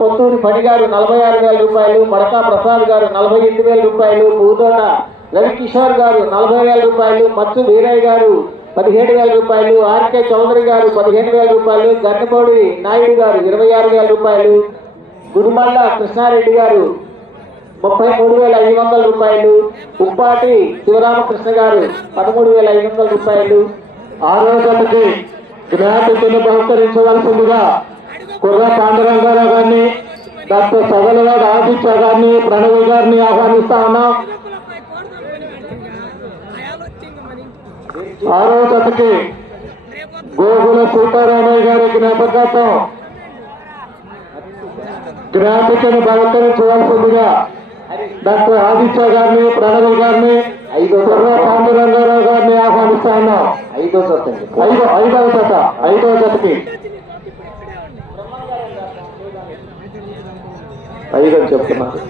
పొత్తూరి ఫణి గారు నలభై ఆరు వేల రూపాయలు మడకా ప్రసాద్ గారు నలభై ఎనిమిది వేల రూపాయలు పూదోట రవికిషోర్ గారు నలభై వేల రూపాయలు మచ్చు వీరయ్య గారు పదిహేడు వేల రూపాయలు ఆర్కే చౌదరి గారు పదిహేను వేల రూపాయలు గన్నపౌడి నాయుడు గారు ఇరవై ఆరు వేల రూపాయలు గురుమల్ల కృష్ణారెడ్డి గారు ముప్పై మూడు వేల ఐదు వందల రూపాయలు ఉప్పాటి శివరామకృష్ణ గారు పదమూడు వేల ఐదు వందల రూపాయలు. ఆరో జతకి జ్ఞాపికను బహుకరించవలసిందిగా కుర్ర పాండురంగారావు గారిని డాక్టర్ సగలవాడ ఆదిత్య గారిని ప్రణవి గారిని ఆహ్వానిస్తా ఉన్నాం. ఆరో జతకి గోగుల సీతారామయ్య గారి జ్ఞాపకార్థం జ్ఞాపికను బహుకరించవలసిందిగా డాక్టర్ ఆదిత్య గారిని ప్రణవి గారిని ఐదో కుర్ర పాండురంగారావు గారిని ఆహ్వానిస్తా ఉన్నాం. ఐదో జత. ఐదో ఐదవ జత ఐదవ జతకి ఐదని చెప్తున్నారు.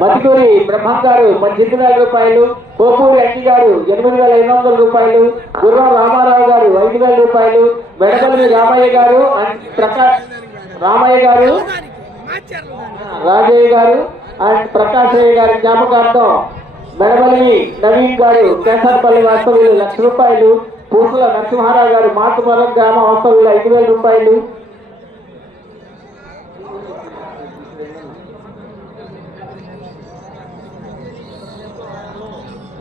మతికూరి బ్రహ్మం గారు పద్దెనిమిది వేల రూపాయలు కోపూరి అంకి గారు ఎనిమిది వేల ఐదు వందల రూపాయలు గుర్రం రామారావు గారు ఐదు వేల రూపాయలు మెడపల్లి రామయ్య గారు అండ్ ప్రకాష్ రామయ్య గారు రాజయ్య గారు అండ్ ప్రకాశయ్య గారి జ్ఞాపకార్థం మెడపల్లి నవీన్ గారు కేసర్పల్లి వాస్తవ్యులు లక్ష రూపాయలు పూసల నరసింహారావు గారు మాతుమరం గ్రామ వాస్తవ్యులు ఐదు వేల రూపాయలు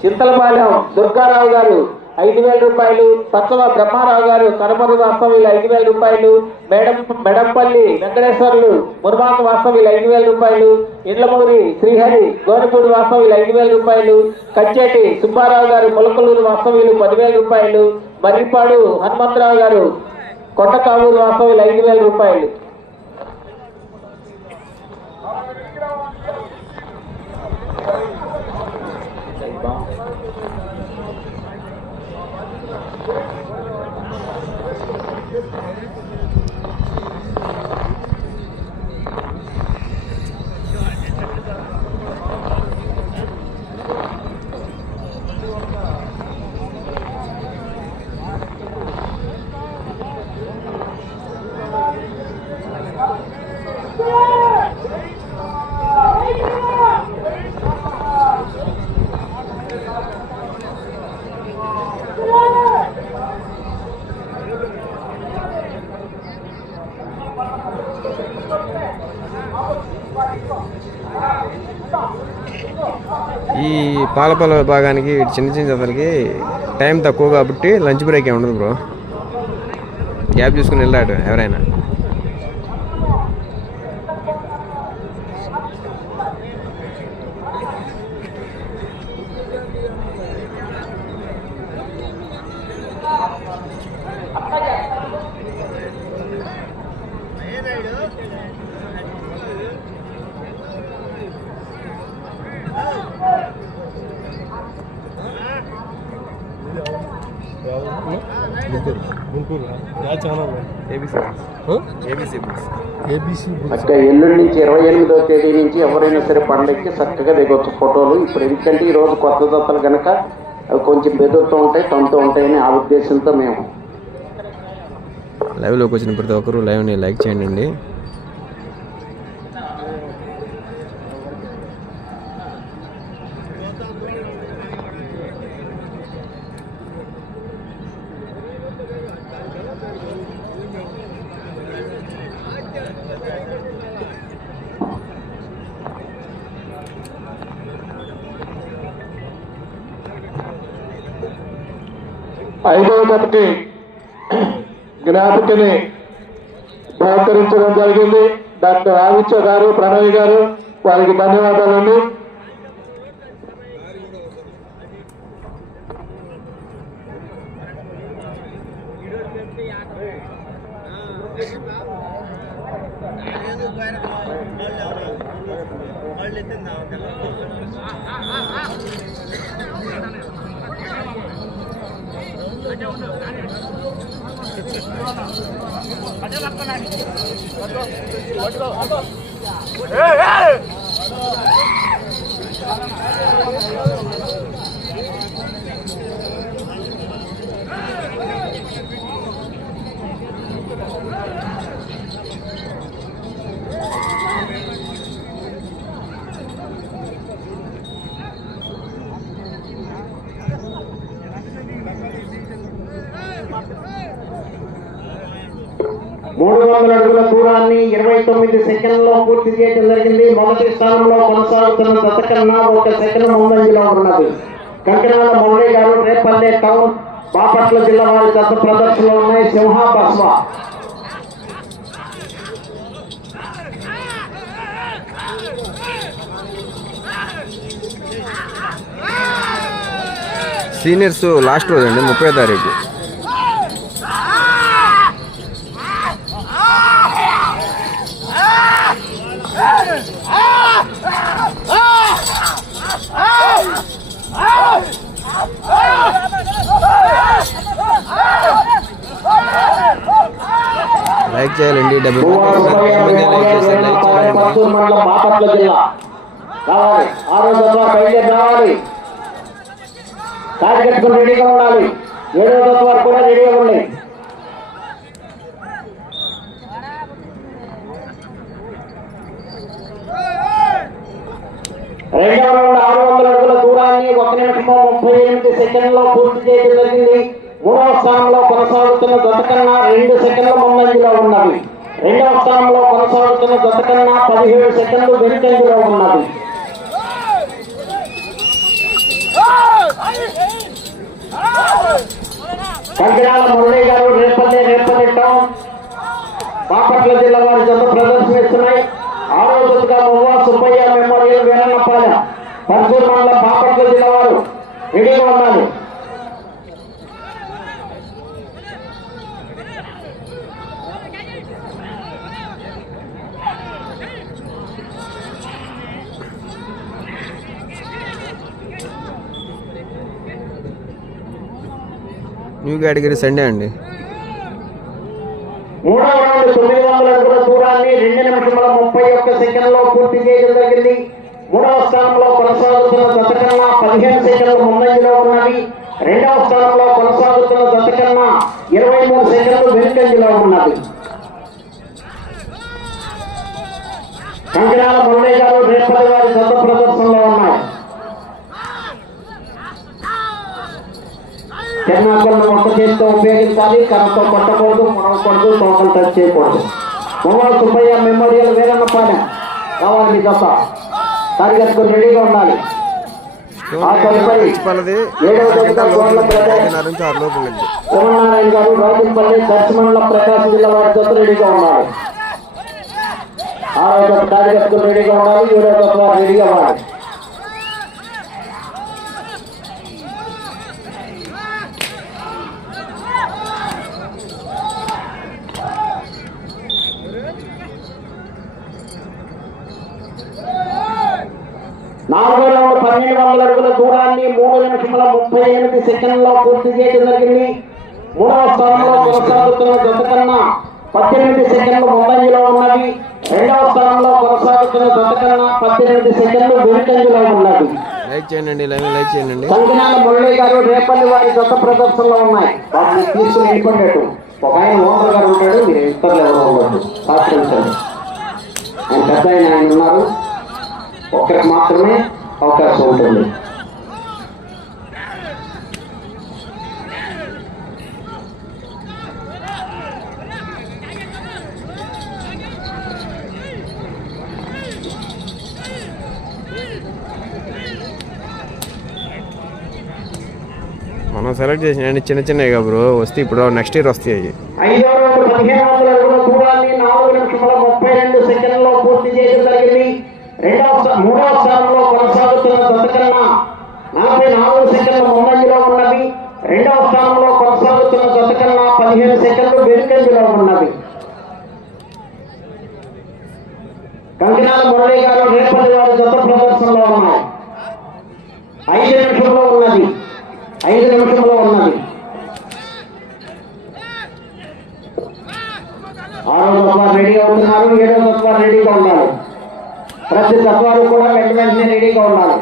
చింతలపాలెం దుర్గారావు గారు ఐదు వేల రూపాయలు పచ్చవ బ్రహ్మారావు గారు కనుమరు వాస్తవ్యులు ఐదు వేల రూపాయలు మేడం మెడంపల్లి వెంకటేశ్వర్లు మురుమాక వాస్తవ్యులు ఐదు వేల రూపాయలు ఇండ్లమూరి శ్రీహరి గోనపూడి వాస్తవ్యులు ఐదు వేల రూపాయలు కచ్చేటి సుబ్బారావు గారు ములకలూరు వాస్తవ్యులు పదివేల రూపాయలు మర్రిపాడు హనుమంతరావు గారు కొట్టకావూరు వాస్తవ్యులు ఐదు వేల రూపాయలు. ఈ పాలపాల పాలపల్ల విభాగానికి చిన్న చిన్న జతలకి టైం తక్కువ కాబట్టి లంచ్ బ్రేక్ ఏమి ఉండదు బ్రో. గ్యాప్ చూసుకుని వెళ్ళాడు ఎవరైనా. ABC ABC books. అక్క ఎల్లుండి నుంచి ఇరవై ఎనిమిదో తేదీ నుంచి ఎవరైనా సరే పండగకి చక్కగా దిగొచ్చు. ఫోటోలు ఇప్పుడు ఎందుకంటే ఈ రోజు కొత్త దత్తలు కనుక అవి కొంచెం బెదురుతూ ఉంటాయి తంతూ ఉంటాయని ఆ ఉద్దేశంతో మేము లైవ్లోకి వచ్చిన ప్రతి ఒక్కరూ లైవ్ని లైక్ చేయండి. ఐదవదొకటి జ్ఞాపికని బహుకరించడం జరిగింది. డాక్టర్ ఆదిత్య గారు ప్రణయ్ గారు వారికి ధన్యవాదాలండి. వాళ్ళు పట్టుకో వందల అడుగుల దూరాన్ని ఇరవై తొమ్మిది సెకండ్లో పూర్తి చేయడం జరిగింది. మొదటి స్థానంలో కొనసాగుతున్న జత కన్నా ఒక సెకండ్ ముందంజలో ఉన్నది. కంకణాల మురళి గారు రేపల్లె టౌన్ బాపట్ల జిల్లా వారి జత ప్రదర్శనలో ఉన్నాయి. సింహ బస్వ సీనియర్స్ లాస్ట్ రోజు అండి ముప్పై తారీఖు. బయలుదేరి రావాలి. కాటి కట్టుకుని రెడీగా ఉండాలి. ఏడో తత్వ వారు కూడా రెడీగా ఉండాలి రెండవ రౌండ్ ఆరు వందల అడుగుల దూరాన్ని ఒక నిమిషము ముప్పై ఎనిమిది సెకండ్లో పూర్తి చేయడం జరిగింది. మూడవ స్థానంలో కొనసాగుతున్న గత కన్నా రెండు సెకండ్ల ముందంజలో ఉన్నది. రెండవ స్థానంలో కొనసాగుతున్న గత కన్నా పదిహేడు సెకండ్లు వెనుకంజలో ఉన్నది. కంకిరాల మురళి గారు రేపల్లి రేపల్లి టౌన్. బాపట్ల జిల్లా వారి జత ప్రదర్శనిస్తున్నాయి ఆరో జతగా మువ్వా సుబ్బయ్య మెమోరియల్ వీరన్నపాలెం పర్సూరు మండలం బాపట్ల జిల్లా వారు. రెడీగా ఉన్నారు న్యూ కేటగిరీ సండే అండి. మూడవ రౌండ్ తొమ్మిది వందల అడుగుల దూరాన్ని రెండు నిమిషముల ముప్పై ఒక్క సెకండ్లో పూర్తి చేయడం జరిగింది. మూడవ స్థానంలో కొనసాగుతున్న జత కన్నా పదిహేను సెకండ్లు ముందంజలో ఉన్నది. రెండవ స్థానంలో కొనసాగుతున్న జత కన్నా ఇరవై మూడు సెకండ్లు వెనుకంజలో ఉన్నది. కంకినాల మురళి గారు రేపటి వారి జత చేతితో ఉపయోగించాలి. కర్రతో కొట్టకూడదు మునగకూడదు తోకలు టచ్ చేయకూడదు. మొమ్మల సుబ్బయ్య మెమోరియల్ వీరన్నపాలెం కావాలి మీ దశ. తాడిగట్టుకుని రెడీగా ఉండాలి. గారు రాజంపల్లి ప్రకాశం జిల్లా వారి జత రెడీగా ఆరో రెడీగా ఉండాలి. ఏడో రెడీగా ఉండాలి. పన్నెండు వందల అడుగుల దూరాన్ని మూడు నిమిషముల ముప్పై ఎనిమిది సెకండ్లో పూర్తి చేయడం జరిగింది. మూడవ స్థానంలో కొనసాగుతున్న జత కన్నా పద్దెనిమిది సెకండ్లు ముందంజలో ఉన్నది. రెండవ స్థానంలో కొనసాగుతున్న జత కన్నా పద్దెనిమిది సెకండ్లు వెనుకంజలో ఉన్నది. లైక్ చేయండి చేయండి. మురళి గారు రేపల్లి వారి జత ప్రదర్శనలో ఉన్నాయి. వాటిని తీసుకుని ఒక ఆయన ఓనర్ గారు ఉంటాడు మీరు ఇతరులు ఎవరు ఉండదు ఆయన పెద్ద ఆయన ఆయన ఉన్నారు. ఒక్కరికి మాత్రమే అవకాశం ఉంటుంది. మనం సెలెక్ట్ చేసిన చిన్న చిన్నవి కదా బ్రో వస్తే ఇప్పుడు నెక్స్ట్ ఇయర్ వస్తాయి మూడవ స్థానంలో నలభై నాలుగు సెకండ్లు ముందంజలో ఉన్నవి. రెండవ స్థానంలో కొనసాగుతున్న జత కన్నా పదిహేను సెకండ్లు వెనుకంజలో ఉన్నవి. కంకినాల మురళి గారు రేపటి వారి జత ప్రదర్శనలో ఉన్నాయి. ఐదు నిమిషంలో ఉన్నది. ఐదు నిమిషంలో ఉన్నది. ఆరో తత్వ రెడీగా ఉంటున్నారు. ఏడో తత్వ రెడీగా ఉండాలి. ప్రతి తత్వాలు కూడా వెంట వెంటనే రెడీగా ఉండాలి.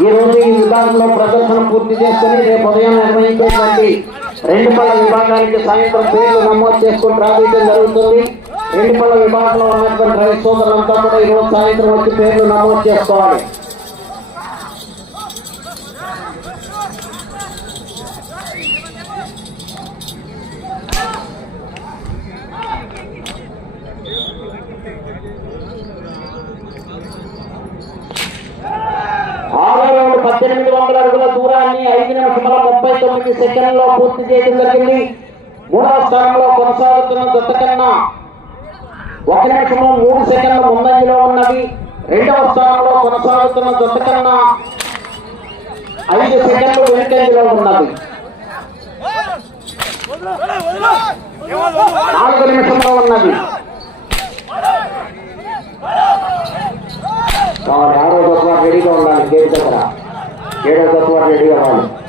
ఈ రోజు ఈ విభాగంలో ప్రదర్శన పూర్తి చేసుకుని రేపు ఉదయం నిర్వహించేటువంటి రెండు పళ్ళ విభాగానికి సాయంత్రం పేర్లు నమోదు చేసుకుని రాబోయడం జరుగుతుంది. రెండు పళ్ళ విభాగంలో ఉన్నటువంటి రైతు సోదరులంతా కూడా ఈరోజు సాయంత్రం వచ్చి పేర్లు నమోదు చేసుకోవాలి. పద్దెనిమిది వందల అడుగుల దూరాన్ని ఐదు నిమిషముల ముప్పై తొమ్మిది సెకండ్లో పూర్తి చేయడం జరిగింది. మూడవ స్థానంలో కొనసాగుతున్న జత కన్నా ఒక నిమిషంలో మూడు సెకండ్ల ముందంజలో ఉన్నవి రెండవ స్థానంలో కొనసాగుతున్న జత కన్నా ఐదు సెకండ్లు వెనుకంజలో ఉన్నది. నాలుగు నిమిషంలో ఉన్నది. ఆరో తత్వ రెడీగా ఉండాలి గేట్ దగ్గర. ఏడవ తత్వాన్ని రెడీగా ఉండాలి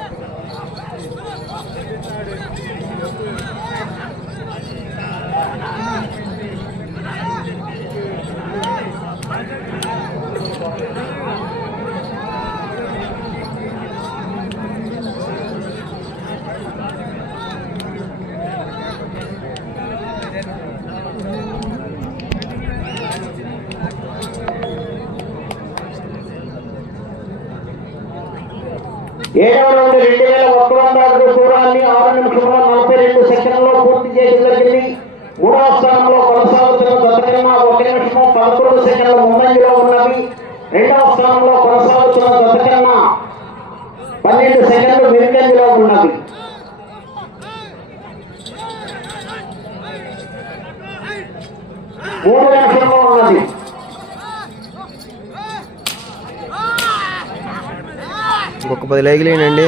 ఏడవ రౌండ్ రెండు వేల ఒక్క వంద దూరాన్ని ఆరు నిమిషంలో నలభై రెండు సెకండ్లో పూర్తి చేయడం జరిగింది. మూడవ స్థానంలో కొనసాగుతున్న దత్తకన్నా ఒక నిమిషము పదకొండు సెకండ్ల ముందంజలో ఉన్నవి రెండవ స్థానంలో కొనసాగుతున్న దత్తకన్నా పన్నెండు సెకండ్లు వెనుకంజలో ఉన్నవి మూడు నిమిషంలో ఉన్నది. ఇంకొక పది లైకులేనండి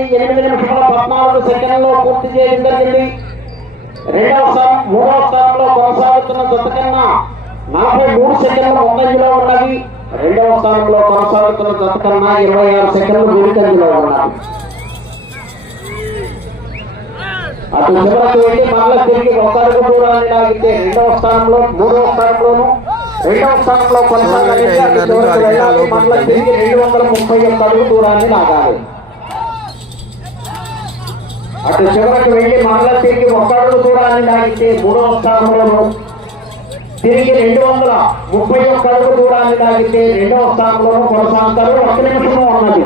ఎనిమిది నిమిషముల పద్నాలుగు సెకండ్లో పూర్తి చేయడం జరిగింది రెండవ స్థానం మూడవ స్థానంలో కొనసాగుతున్న జత కన్నా నలభై మూడు సెకండ్ల ముందంజలో ఉన్నవి రెండవ స్థానంలో కొనసాగుతున్న జత కన్నా ఇరవై ఆరు సెకండ్లు వెనుకంజలో ఉన్నవి అటు చివరకు వెళ్ళి మరల తిరిగి ఒక అడుగు దూరాన్ని లాగితే రెండవ స్థానంలో మూడవ స్థానంలోను రెండవ స్థానంలో కొనసాగాలి అటు మరల తిరిగి రెండు వందల ముప్పై ఒక్క అడుగు దూరాన్ని లాగాలి. అటు చివరకు వెళ్ళి మరల తిరిగి ఒక్కడుగు దూరాన్ని లాగితే మూడవ స్థానంలో తిరిగి రెండు వందల ముప్పై ఒక్క అడుగు దూరాన్ని లాగితే రెండవ స్థానంలోనూ కొనసాగుతారు. ఒక్క నిమిషంలో ఉన్నది.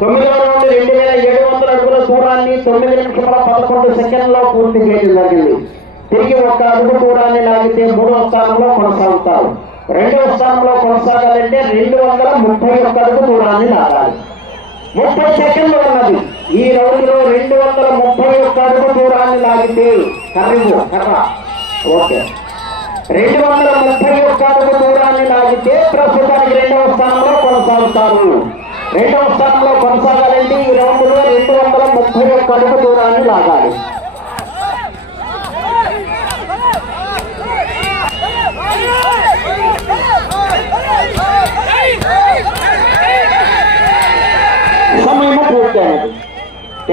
తొమ్మిదవ నుండి రెండు వేల ఏడు వందల అడుగుల దూరాన్ని తొమ్మిది నిమిషముల పదకొండు సెకండ్లో పూర్తి చేయడం జరిగింది. తిరిగి ఒక అడుగు దూరాన్ని లాగితే మూడవ స్థానంలో కొనసాగుతారు. రెండవ స్థానంలో కొనసాగాలంటే రెండు వందల ముప్పై ఒక్క అడుగు దూరాన్ని లాగాలి. ముప్పై సెకండ్లు ఉన్నది. ఈ రౌండ్లో రెండు వందల ముప్పై ఒక్క అడుగు దూరాన్ని లాగితే కర్రీము కర్ర. ఓకే. రెండు వందల ముప్పై ఒక్క అడుగు దూరాన్ని లాగితే ప్రస్తుతానికి రెండవ స్థానంలో కొనసాగుతారు. రెండవ స్థానంలో కొనసాగాలంటే ఈ రౌండ్లో రెండు వందల ముప్పై ఒక్క అడుగు దూరాన్ని లాగాలి.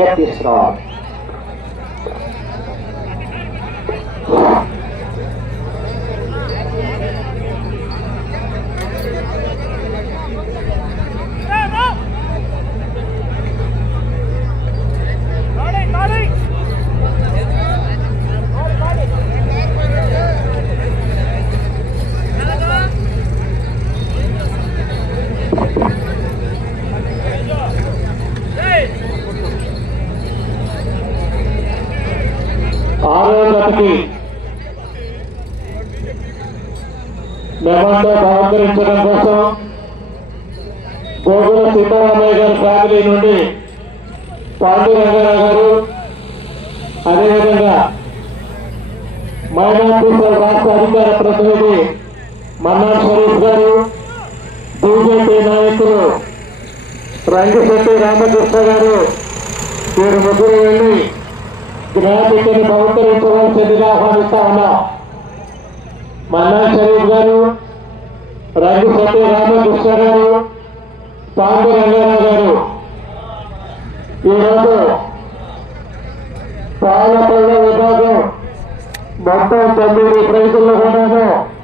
até pessoal. మెమంటో కోసం గోగుల సీతారామయ్య గారి ఫ్యామిలీ నుండి పాండు రంగారావు గారు అదేవిధంగా మైనార్టీ రాష్ట్ర అధికార ప్రతినిధి మన్నా స్వరూప్ గారు బీజేపీ నాయకులు రంగశెట్టి రామకృష్ణ గారు వీరు ముగ్గురు వెళ్ళి జ్ఞాపికను బహుకరించవలసిందిగా ఆహ్వానిస్తా ఉన్నాం మన్నా షరీఫ్ గారు రంగశెట్టి రామకృష్ణ గారు పాండురంగారావు గారు. ఈరోజు పాలపల్ల విభాగం మొత్తం తొమ్మిది ప్రైజుల్లో కూడా